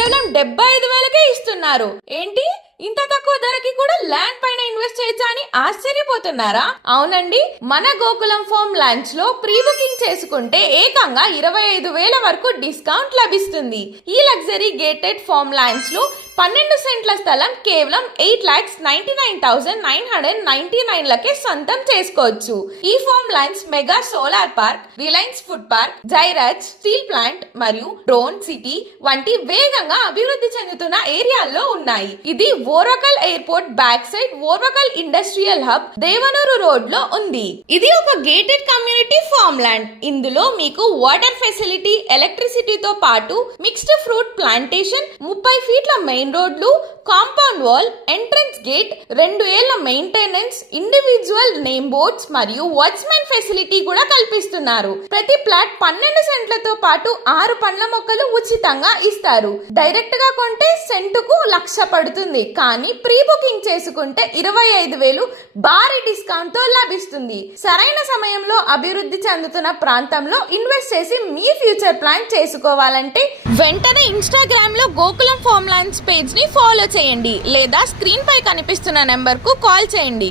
కేవలం 75,000కే ఇస్తున్నారు. ఏంటి, ఇంత తక్కువ ధరకి కూడా ల్యాండ్ పైన ఇన్వెస్ట్ చేయొచ్చా అని ఆశ్చర్యపోతున్నారా? అవునండి, మన గోకులం ఫార్మ్ ల్యాండ్స్ లో ప్రీ బుకింగ్ చేసుకుంటే ఏకంగా 25,000 వరకు డిస్కౌంట్ లభిస్తుంది. ఈ లగ్జరీ గేటెడ్ ఫార్మ్ ల్యాండ్స్ లో 12 సెంట్ల స్థలం కేవలం 8,99,999 సొంతం చేసుకోవచ్చు. ఈ farm lands mega solar park, Reliance food park, Jairaj steel plant మరియు డ్రోన్ సిటీ వంటి వేగంగా అభివృద్ధి చెందుతున్న ఏరియాల్లో ఉన్నాయి. ఇది Orvakal airport back side Orvakal industrial hub Devanuru road లో ఉంది. ఇది ఒక గేటెడ్ కమ్యూనిటీ ఫార్మ్ ల్యాండ్. ఇందులో మీకు వాటర్ ఫెసిలిటీ, ఎలక్ట్రిసిటీతో పాటు మిక్స్డ్ ఫ్రూట్ ప్లాంటేషన్, 30 ఫీట్ల మెయిన్ రోడ్లు, కాంపౌండ్ వాల్, ఎంట్రన్స్ గేట్, 2 ఏళ్ల మెయింటెనెన్స్, ఇండివిజువల్ నేమ్ బోర్డ్స్ మరియు వాచ్మెన్ ఫెసిలిటీ కూడా కల్పిస్తున్నారు. ప్రతి ప్లాట్ 12 సెంట్లతో పాటు 6 పండ్ల మొక్కలు ఉచితంగా ఇస్తారు. డైరెక్ట్ గా కొంటే సెంటుకు 1,00,000 పడుతుంది. కానీ ప్రీ బుకింగ్ చేసుకుంటే 25,000 భారీ డిస్కౌంట్ తో లభిస్తుంది. సరైన సమయంలో అభివృద్ధి చెందుతున్న ప్రాంతంలో ఇన్వెస్ట్ చేసి మీ ఫ్యూచర్ ప్లాన్ చేసుకోవాలంటే వెంటనే ఇన్స్టాగ్రామ్ లో గోకులం ఫార్మ్ ల్యాండ్స్ పేజ్ ని ఫాలో చేయండి లేదా స్క్రీన్ పై కనిపిస్తున్న నెంబర్ కు కాల్ చేయండి.